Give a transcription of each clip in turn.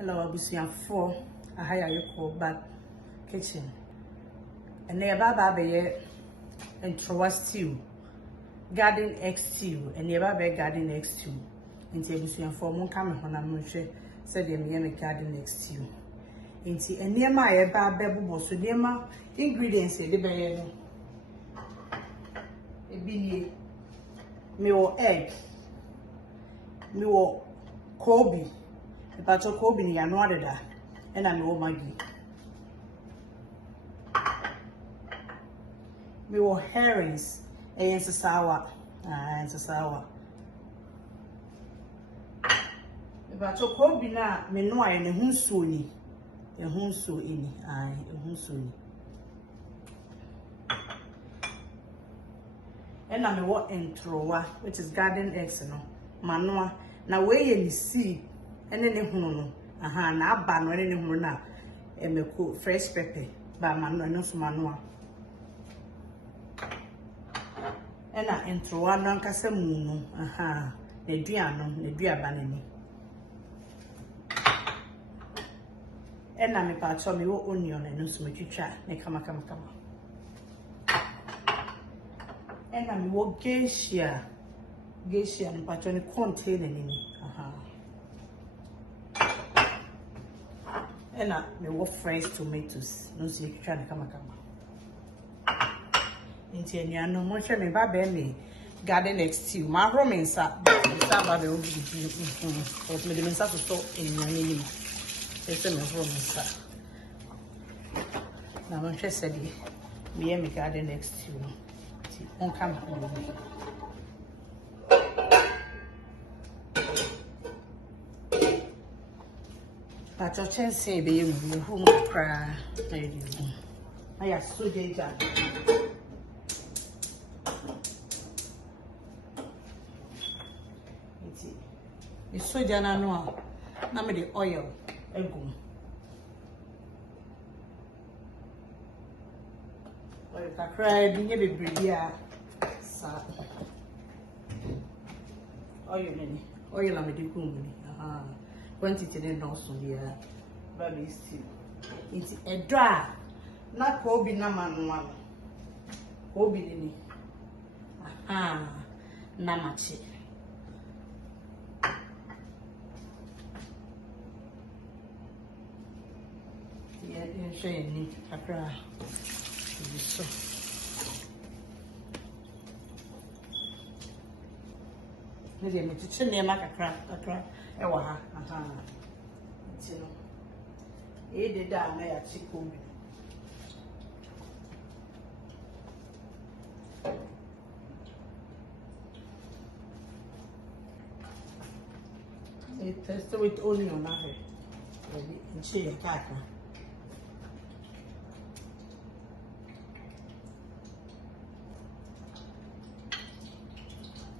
Hello, abusuya for ahaya yeko back kitchen. And near baba be and stew, garden egg stew, and near baba garden egg stew. Into abusuya for mon come on a munche said the me garden egg stew. Into and near my baba so near my ingredients the be a billy me or egg me or Kobe. The patch Kobe ni anwade da and I know Maggie. Me wo herrings and sour. And sour. The patch Kobe na me no I ne hunso ni. The hunso ini. Hunso ni. And I me wo entroa, which is garden eggs no. Manoa na we ye ni seed. And then no, na aba no ne hunu na emeko fresh pepper ba mano no so mano a na intro one nkasa mu no na duano na duaba nani na me pa cho me wo onion no so metwitwa ne kama na me wo geisha no pa cho ne container ni and me wo fresh tomatoes no see you trying to come. Into any no more me ba be me garden egg stew ma hro me nsa ba be obi but me de nsa to stop in your name it's me hro me nsa na mo hwe said me garden egg stew no ti on come on. But your chance say be you home cry. I am so deja. It's so jana no. Na me the oil egum. Oil ka cry bi nye bebre dia sa. Oil nini. Oil na me di kumbu ni. Quantity then also here, baby stew. It's a dry, not Kobe na manual. Kobe ni. Namachi. Yeah, you say ni kakra. So. Maybe me to chin near kakra. Ewa ha nti no de da na ya chikobi it test with onion na he nchi ya kaka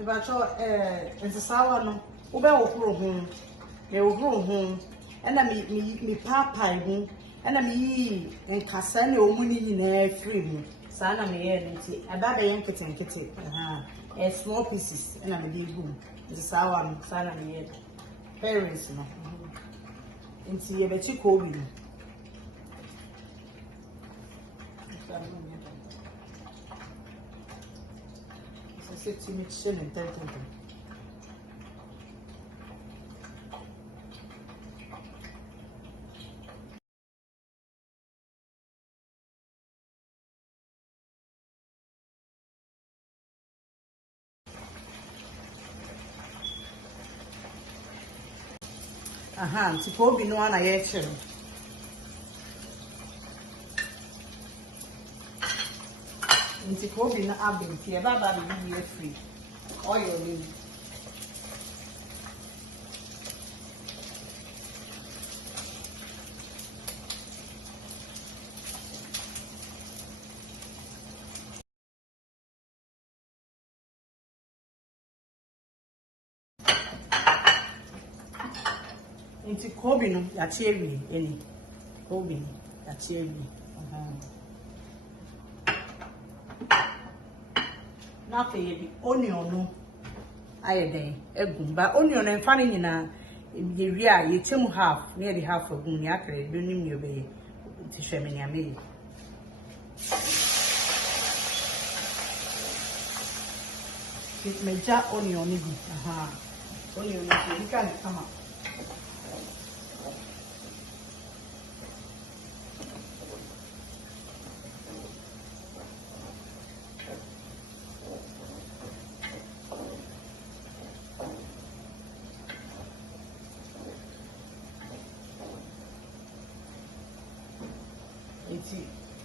e ba cho ensasawa no ube okuro ho me okuro ho ena mi papa ho ena mi nkasa ne omuni nyina free mu sa na me ye nti aba be yen kete small pieces ena me dey boom this sawa mi sa na me ye parents no nti ye be chi ko bi so se ti mi chene tantan. Nti Kobe no ana ye chere. Nti Kobe na abin ti e baba bi ye free. Oil ni. Nti Kobe no ya chi ewi eni. Kobe ya chi ewi. Na fe ye bi onion no aye den egum ba onion en fa ni nyina ye ria ye chemu half near the half of gun yakre do nim you be to shemini ame it meja onion ni onion you can come up.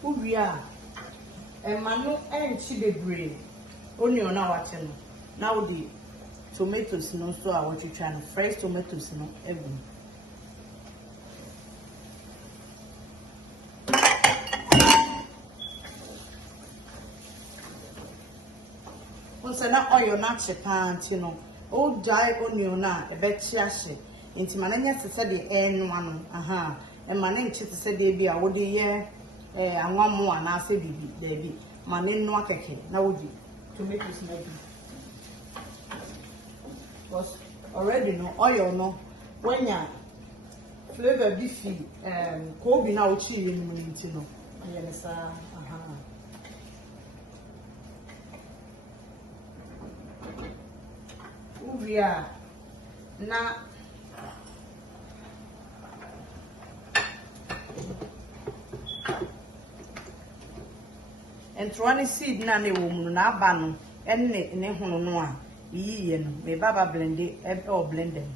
Uria emanu enchi bebre onion na wache no now the tomatoes no so I want you try fresh tomatoes no every once na oil na chepanti no o dry onion na e be chiahye nti mananya sese de enwa no emane nchi sese de bi a wo de ye anwamu ana ase bibi debi mane no akeke na wodi tomatoes na bi was already no oil no when ya flavor beefy ko bi na wo chi ye mu nti no ye ne sa uvia na entroni seed na ne wo mu na aba no enne ne hono no a yiye no me baba blend e o blend them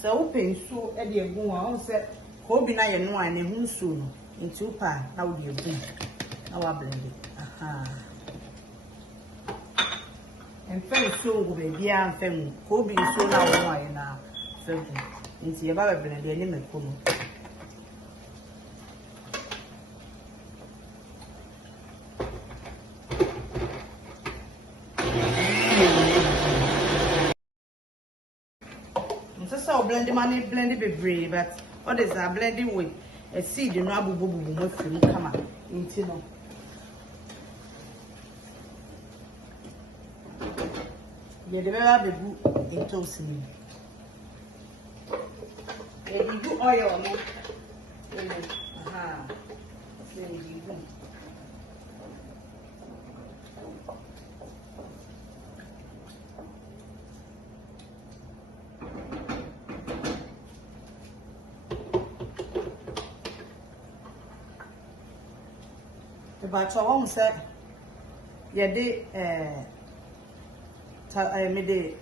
so open so e de egun a on se ko bi na ye no a ne hu nsu no nti upa na wo de egun na wa blend en fe so go be bia en fe mu ko bi so na wo a ye na fe gu nti ye ba blend ye ne meko no so blend money blend be brave but what is that blending with a seed no abububu mo firi kama nti no ye de beba bebu into osimi ye di oil no ye di but so on say ye de me de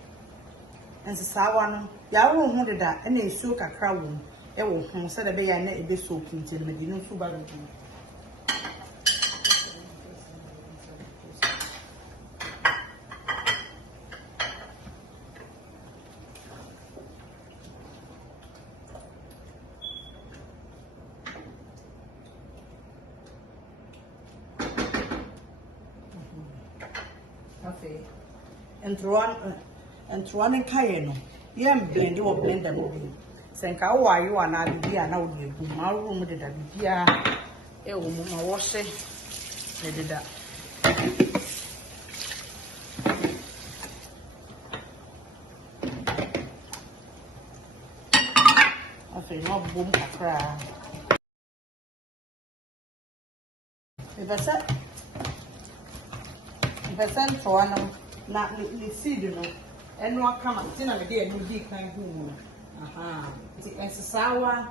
ensasawa no ya wo hu de da na esuo kakra wo e wo hu se de be ya na e be so kinti me de no su ba do and kayeno yem blend wo blend am bi senka wo ayo ana bibia na wo de gu ma room de da bibia e wo mu ma wo hye de da afi no bom kakra e besa ntoano na ni seed no eno akama tina me de eno di kan hu mu ti ensasawa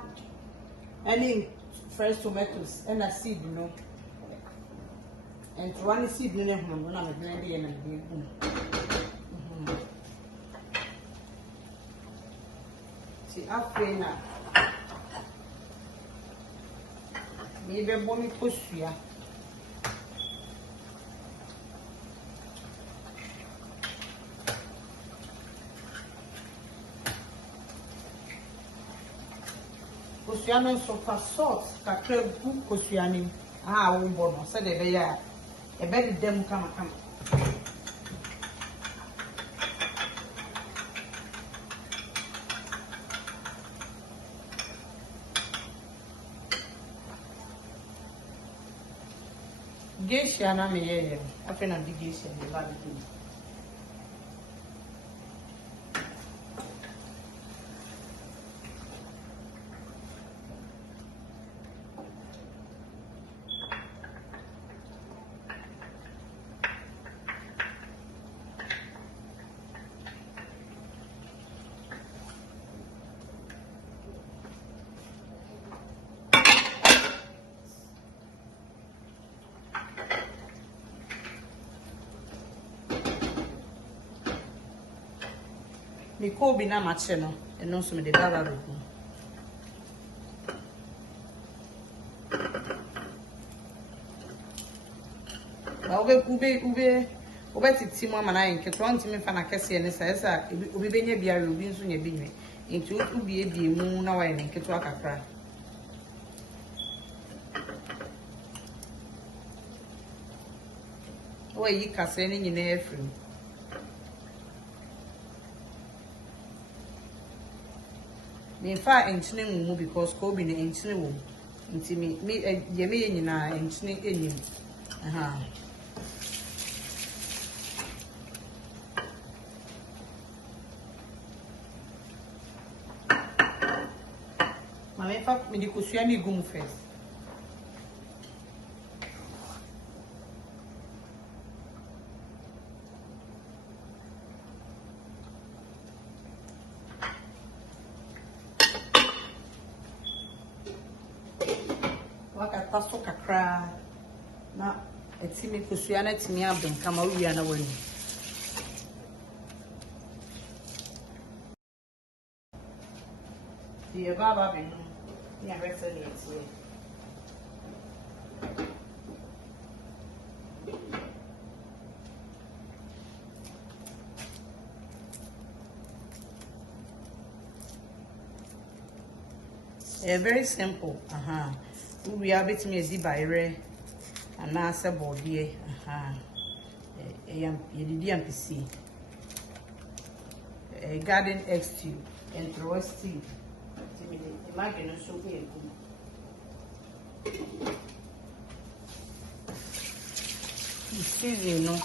any fresh tomatoes and a seed no and one seed no hu na me blend e na de hu ti afena mi be bomi kosua kosuane so fa salt kakra gu kosuane wo bono se de be ya e be de dem kama Geisha na me ye. I feel na the geisha the barbecue. Me ko bi na mache no eno so me de baba be ku ba ube titi mu amana yin keto anti me fa na kese ne sa esa obi benya biare obi nso nya bi nwe nti ubi ebie mu na wa yin keto akakra o yi kase ne nyina efrim me fa enchine mu because ko bi ne enchine wo nti me ye me nyina enchine enyim aha ma me fa me di kosua mi gum first pasto kakra na etimi kosua na etimi abon kama wia na wani die baba be no ya resa ni etie very simple we are betting as by re and answer body. YDMPC a garden egg stew and throw stew. Imagine so good. You know,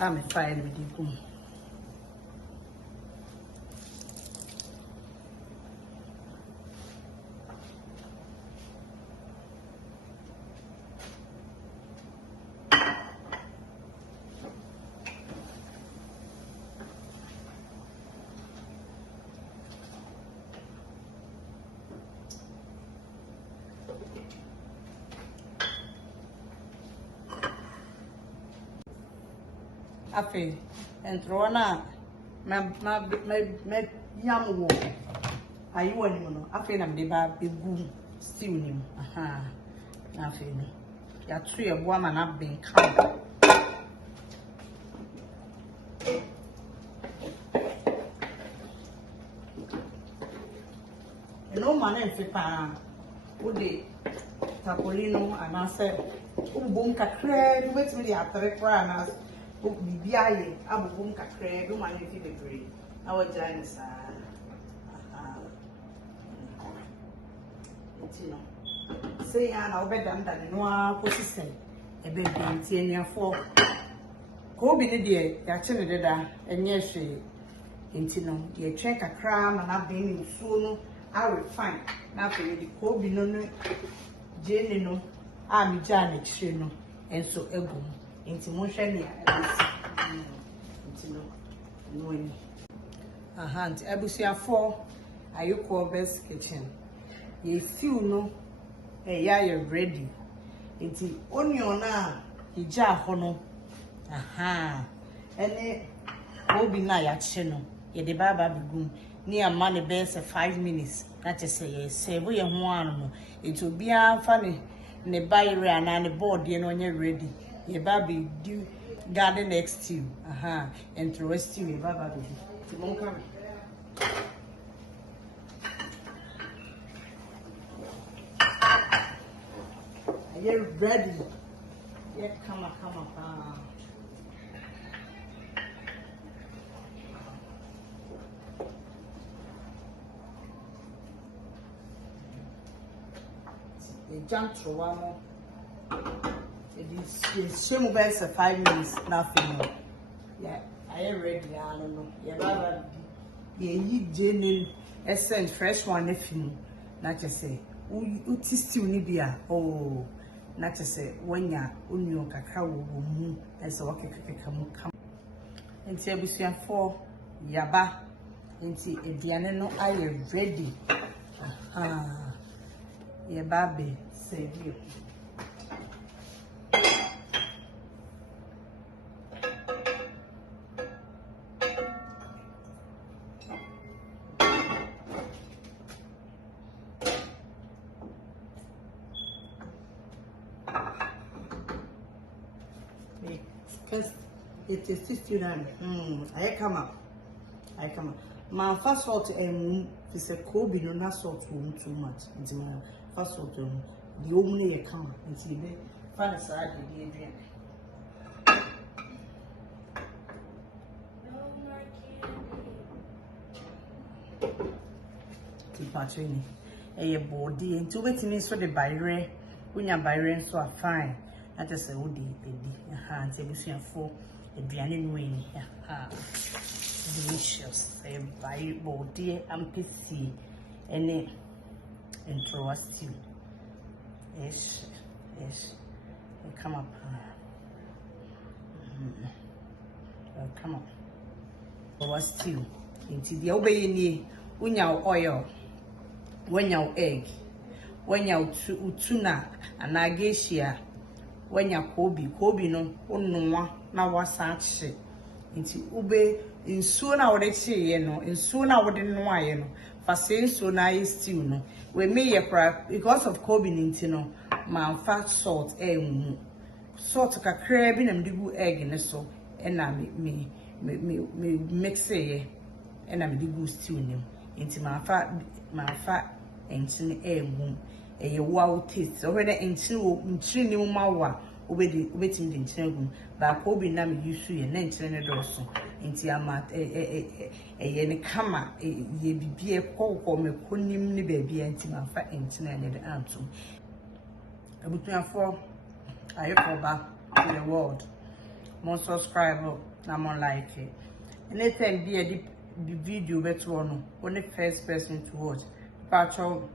I'm a fire with you. Afe entro na me yam wo ayi woni mo no afe na me ba egu stew ni mo na afe no ya tu ye bo ama na ben ka no man en fe pa wo de tapolino anase ubum kakra ni betimi de atere kra na bibiaye abubum kakra do man fi bebre na wajani sa ntino say na obedam da no aposisen ebe bi nti enuafo ko bi ne de ya che ne deda enye hwe ntino ye twen kakra ma na ben ni usuo no a refine na fe di ko bi no no jene no a mi ja na chire no enso egum nti mo hwe ne ntino no ni nti abusuafo ayoko best kitchen ye stew no ya you ready nti onion na ija ho no ene obi na ya che no ye de baba bigum ni ama ne be se 5 minutes na che se ye save ye ho anu no nti obi anfa ne bayre ana ne board ye no onye ready ye baba do garden egg stew and throw stew ye baba do ti mon ka you're ready. Yeah, come on. You jump through one more. It's shame about 5 minutes, nothing. Yeah, I am ready. I don't know. Yeah, Baba. Yeah, you genuine essence, fresh one, if you not just say, uti still nibia. Oh, not just say, when ya, unyo cacao, as a walkie come. And say, we see 4 yaba. Nti ediane no aye ready. Ye baby save you. Because it is still I come up. My first salt is a Kobe, no not salt too much. It's my first salt the only account and see the fun side the Adrian. Patrini a body and to wait me so the byre when your byre so are fine. That is a woody, and table 4 a Dianin wing. Delicious, a body and PC, and intro stew. Yes, come up. Come up. Was stew into the obey when your oil, when your egg, when your tuna and agacia, when your Kobe no, now was such. Into ube in soon I would say, in soon I wouldn't know, for saying so nice stew no. We may a crap because of Kobe Nintino, my fat salt, salt of a crab in and do egg in a so, and I me mix a and I'm the goose stew into my fat and air womb, a wow taste, already in two mawa. Waiting in Chinagum, but Kobe Nami used and then Chinadorso, into a mat a kama, ye be a call for me, kunim ni baby, and Tima fat and China and the answer. I would therefore I call back to the world. More subscriber, I'm on like it. And let's say be a video better one, only first person to watch. Patrol,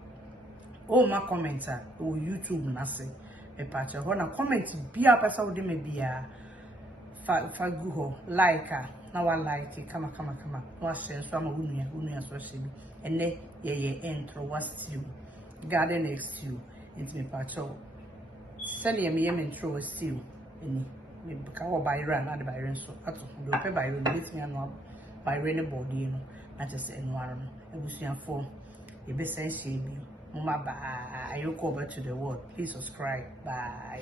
oh, my commenter, oh, YouTube, nothing. A patch of one comment be up as I would be a faguho like now I like it come wash some unia so she be and then ye intro was you garden next to you into me patch of send me intro was still any me become by run not by run so at all do by run with me and by rain body you know not just in one it was your phone a best sense Mama, bye. I look over to the world. Please subscribe. Bye.